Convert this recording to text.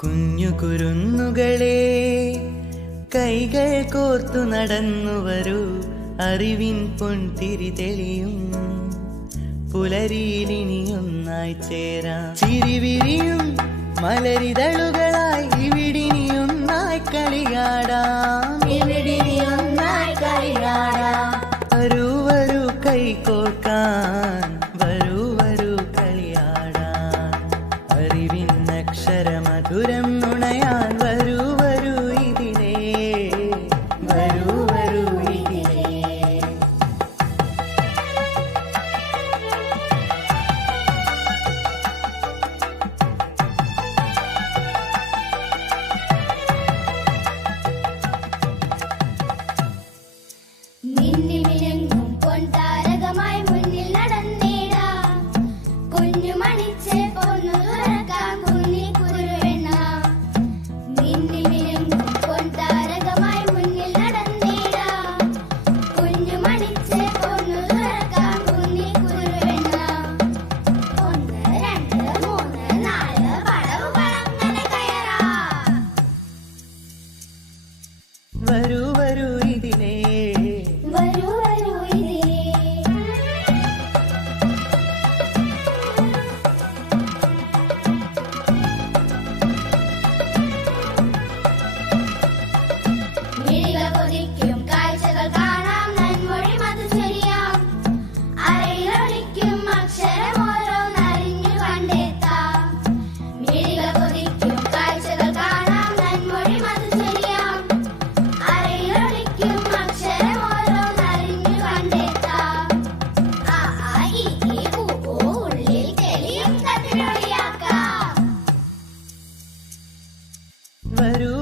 കുഞ്ഞു കുരുന്നുകളെ കൈകൾ കോർത്തു നടന്നു വരൂ, അറിവിൻ പൊൻതിരി തെളിയും പുലരിയിലിനിയൊന്നായി ചേരാം. ചിരിവിരിയും മലരിതളുകളായി ഇവിടിനിയൊന്നായി കളിയാടാം, ഇവിടിനിയൊന്നായി കളിയാടാം. വരൂ വരൂ കൈകോർക്കാൻ, വരൂ വരൂ കളിയാടാൻ, അറിവിൻ അക്ഷരമധുരം നുണയാൻ. വരൂ വരൂ ഇതിലേ, വരൂ വരൂ ഇതിലേ. മിന്നിമിനുങ്ങും പൊൻതാരകമായി മുന്നിൽ നടന്നിടാം, കുഞ്ഞു മണിച്ച് പൊന്നു തുറക്കാം കുഞ്ഞിക്കുരുവെണ്ണ. മിന്നിമിനുങ്ങും പൊൻതാരകമായി മുന്നിൽ നടന്നിടാം, കുഞ്ഞു മണിച്ച് പൊന്നു തുറക്കാം കുഞ്ഞിക്കുരുവെണ്ണ. 1 2 3 4 പടവുകളങ്ങനെ കയറാം. വരൂ വരൂ ഇതിലേ, വരൂ വരൂ ഇതിലേ. മിഴികൾ കൊതിക്കും കാഴ്ചകൾ കാണാം, നന്മൊഴി മധുചൊരിയാം. അരയിലൊളിക്കും അക്ഷരമോരോന്നറിഞ്ഞു കണ്ടെത്താം. മിഴികൾ കൊതിക്കും കാഴ്ചകൾ കാണാം, നന്മൊഴി മധുചൊരിയാം. അരയിലൊളിക്കും അക്ഷരമോരോന്നറിഞ്ഞു കണ്ടെത്താം. ആ ആ ഈ ഈ ഊ ഊ ഉള്ളിൽ തെളിയും കതിരൊളിയാക്കാം. വരൂ